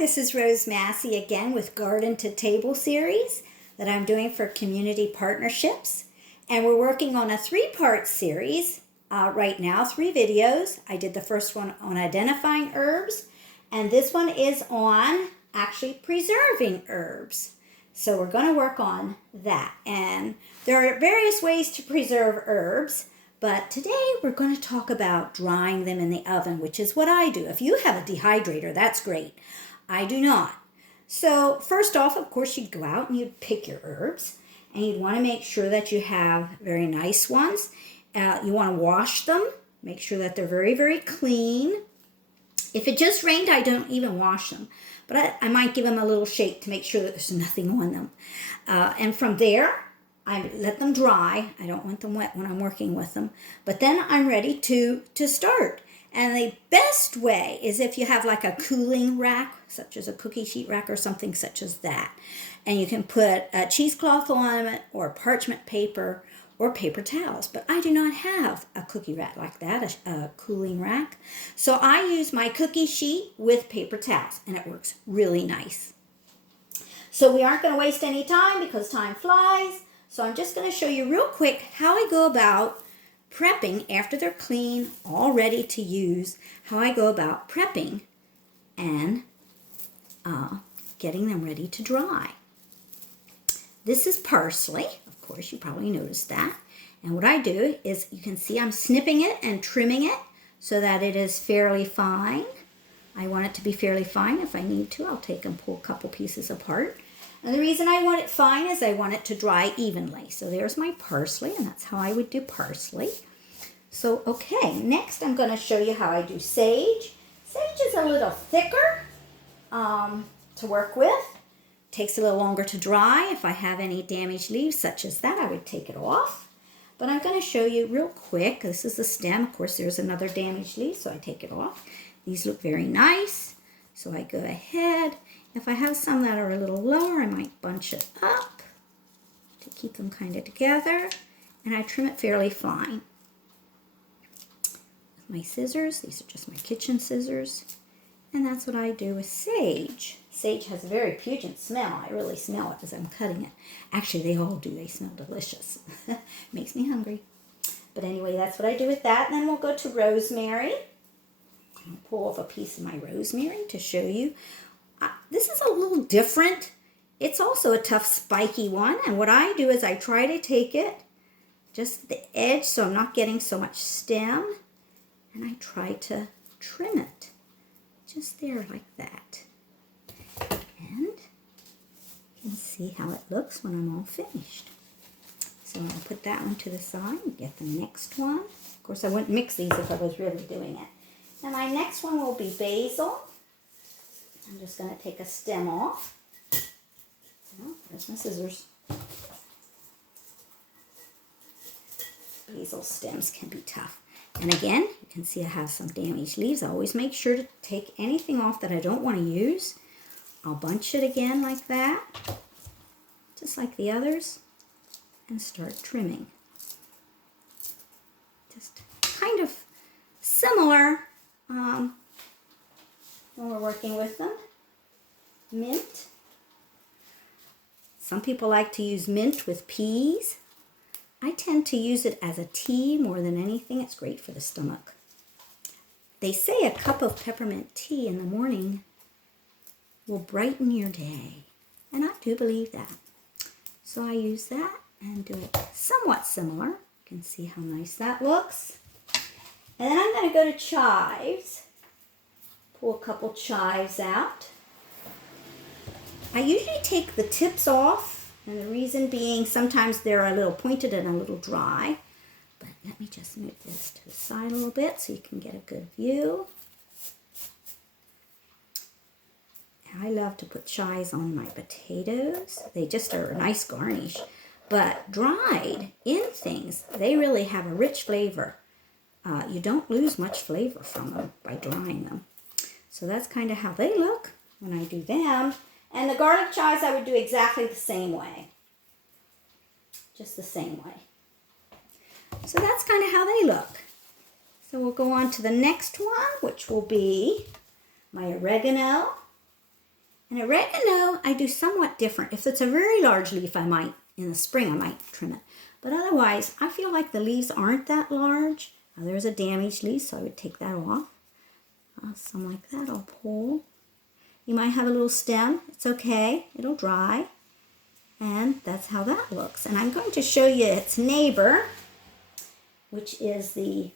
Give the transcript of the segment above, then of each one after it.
this is Rose Massey again with Garden to Table series that I'm doing for community partnerships. And we're working on a 3-part series right now, 3 videos. I did the first one on identifying herbs, and this one is on actually preserving herbs. So we're going to work on that. And there are various ways to preserve herbs, but today we're going to talk about drying them in the oven, which is what I do. If you have a dehydrator, that's great. I do not. So first off, of course, you'd go out and you'd pick your herbs, and you'd want to make sure that you have very nice ones. You want to wash them, make sure that they're very, very clean. If it just rained, I don't even wash them, but I might give them a little shake to make sure that there's nothing on them. And from there, I let them dry. I don't want them wet when I'm working with them, but then I'm ready to start. And the best way is if you have like a cooling rack, such as a cookie sheet rack or something such as that. And you can put a cheesecloth on it or parchment paper or paper towels. But I do not have a cookie rack like that, a cooling rack. So I use my cookie sheet with paper towels, and it works really nice. So we aren't going to waste any time because time flies. So I'm just going to show you real quick how I go about prepping after they're clean, all ready to use, how I go about prepping and getting them ready to dry. This is parsley. Of course, you probably noticed that. And what I do is, you can see I'm snipping it and trimming it so that it is fairly fine. I want it to be fairly fine. If I need to, I'll take and pull a couple pieces apart. And the reason I want it fine is I want it to dry evenly. So there's my parsley, and that's how I would do parsley. So, okay, next I'm going to show you how I do sage. Sage is a little thicker to work with. Takes a little longer to dry. If I have any damaged leaves such as that, I would take it off. But I'm going to show you real quick. This is the stem. Of course, there's another damaged leaf, so I take it off. These look very nice, so I go ahead. If I have some that are a little lower, I might bunch it up to keep them kind of together, and I trim it fairly fine. With my scissors, these are just my kitchen scissors, and that's what I do with sage. Sage has a very pungent smell. I really smell it as I'm cutting it. Actually, they all do. They smell delicious. Makes me hungry. But anyway, that's what I do with that. And then we'll go to rosemary. I'll pull off a piece of my rosemary to show you. This is a little different. It's also a tough, spiky one. And what I do is I try to take it just the edge so I'm not getting so much stem. And I try to trim it just there like that. And you can see how it looks when I'm all finished. So I'll put that one to the side and get the next one. Of course, I wouldn't mix these if I was really doing it. And my next one will be basil. I'm just going to take a stem off. Oh, there's my scissors. Basil stems can be tough. And again, you can see I have some damaged leaves. I always make sure to take anything off that I don't want to use. I'll bunch it again like that, just like the others, and start trimming. Just kind of similar when we're working with them. Mint. Some people like to use mint with peas. I tend to use it as a tea more than anything. It's great for the stomach. They say a cup of peppermint tea in the morning will brighten your day. And I do believe that. So I use that and do it somewhat similar. You can see how nice that looks. And then I'm going to go to chives. Pull a couple chives out. I usually take the tips off. And the reason being, sometimes they're a little pointed and a little dry. But let me just move this to the side a little bit so you can get a good view. I love to put chives on my potatoes. They just are a nice garnish. But dried in things, they really have a rich flavor. You don't lose much flavor from them by drying them. So that's kind of how they look when I do them. And the garlic chives I would do exactly the same way. Just the same way. So that's kind of how they look. So we'll go on to the next one, which will be my oregano. And oregano, I do somewhat different. If it's a very large leaf, in the spring, I might trim it. But otherwise, I feel like the leaves aren't that large. Now, there's a damaged leaf, so I would take that off. Some like that I'll pull. You might have a little stem. It's okay. It'll dry. And that's how that looks. And I'm going to show you its neighbor, which is I'm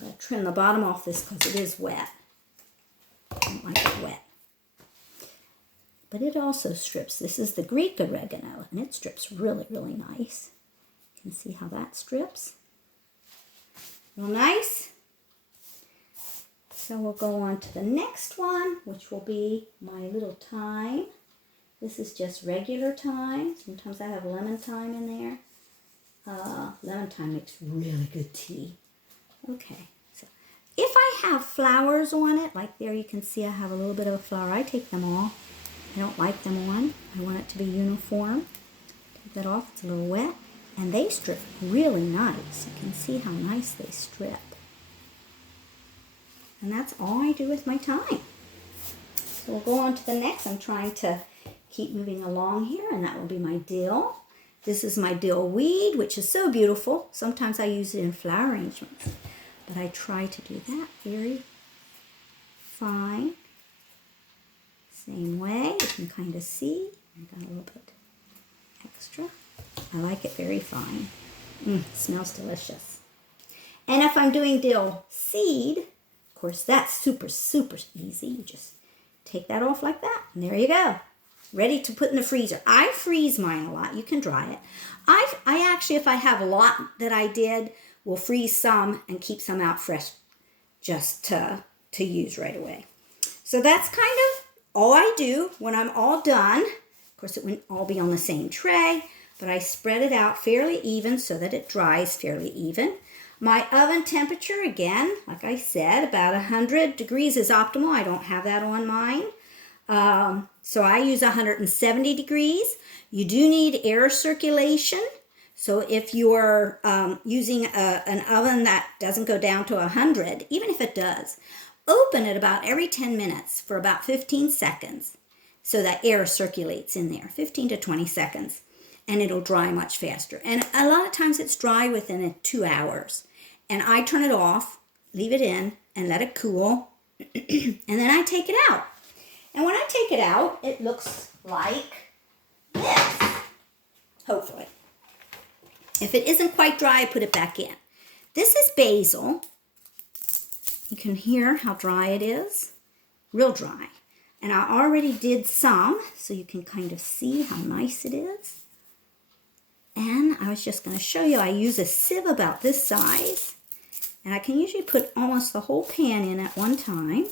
going to trim the bottom off this because it is wet. I don't like it wet. But it also strips. This is the Greek oregano, and it strips really, really nice. You can see how that strips. Real nice. So we'll go on to the next one, which will be my little thyme. This is just regular thyme. Sometimes I have lemon thyme in there. Lemon thyme makes really good tea. Okay, so if I have flowers on it, like there you can see I have a little bit of a flower, I take them off. I don't like them on. I want it to be uniform. Take that off. It's a little wet. And they strip really nice. You can see how nice they strip. And that's all I do with my thyme. So we'll go on to the next. I'm trying to keep moving along here, and that will be my dill. This is my dill weed, which is so beautiful. Sometimes I use it in flower arrangements, but I try to do that very fine. Same way, you can kind of see. I got a little bit extra. I like it very fine. Smells delicious. And if I'm doing dill seed, of course, that's super, super easy. You just take that off like that, and there you go. Ready to put in the freezer. I freeze mine a lot. You can dry it. I actually, if I have a lot that I did, will freeze some and keep some out fresh just to use right away. So that's kind of all I do when I'm all done. Of course, it wouldn't all be on the same tray, but I spread it out fairly even so that it dries fairly even. My oven temperature, again, like I said, about 100 degrees is optimal. I don't have that on mine. So I use 170 degrees. You do need air circulation. So if you're using an oven that doesn't go down to 100, even if it does, open it about every 10 minutes for about 15 seconds so that air circulates in there, 15 to 20 seconds, and it'll dry much faster. And a lot of times it's dry within 2 hours. And I turn it off, leave it in, and let it cool, and then I take it out. And when I take it out, it looks like this, hopefully. If it isn't quite dry, I put it back in. This is basil. You can hear how dry it is, real dry. And I already did some, so you can kind of see how nice it is. And I was just going to show you, I use a sieve about this size. And I can usually put almost the whole pan in at one time.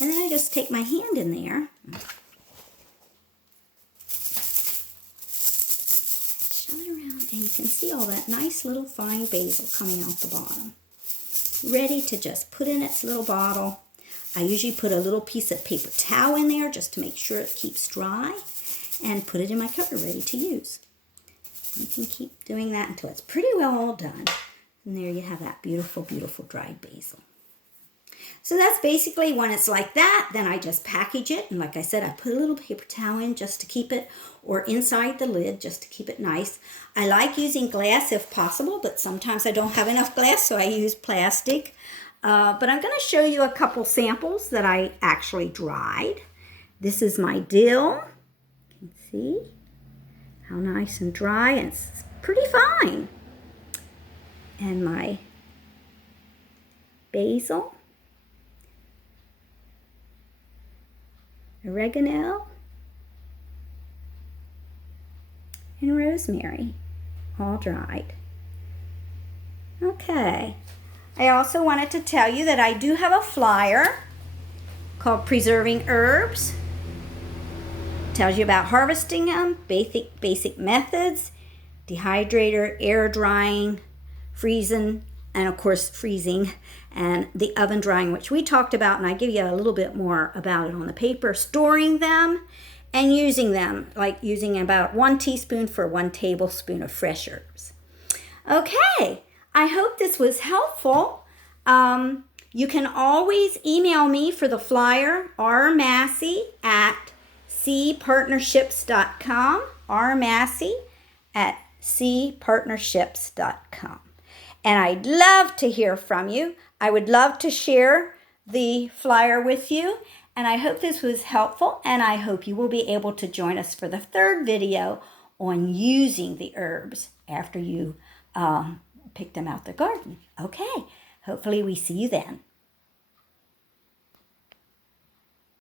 And then I just take my hand in there. Shove it around, and you can see all that nice little fine basil coming out the bottom. Ready to just put in its little bottle. I usually put a little piece of paper towel in there just to make sure it keeps dry. And put it in my cupboard ready to use. You can keep doing that until it's pretty well all done. And there you have that beautiful, beautiful dried basil. So that's basically when it's like that, then I just package it. And like I said, I put a little paper towel in just to keep it, or inside the lid just to keep it nice. I like using glass if possible, but sometimes I don't have enough glass, so I use plastic. But I'm going to show you a couple samples that I actually dried. This is my dill. You can see how nice and dry, and it's pretty fine. And my basil, oregano, and rosemary, all dried. Okay, I also wanted to tell you that I do have a flyer called Preserving Herbs. Tells you about harvesting them, basic methods, dehydrator, air drying, freezing, and of course freezing, and the oven drying, which we talked about, and I give you a little bit more about it on the paper. Storing them and using them, like using about 1 teaspoon for 1 tablespoon of fresh herbs. Okay, I hope this was helpful. You can always email me for the flyer, rmassey@cpartnerships.com, rmassey@cpartnerships.com. And I'd love to hear from you. I would love to share the flyer with you. And I hope this was helpful, and I hope you will be able to join us for the third video on using the herbs after you pick them out the garden. Okay, hopefully we see you then.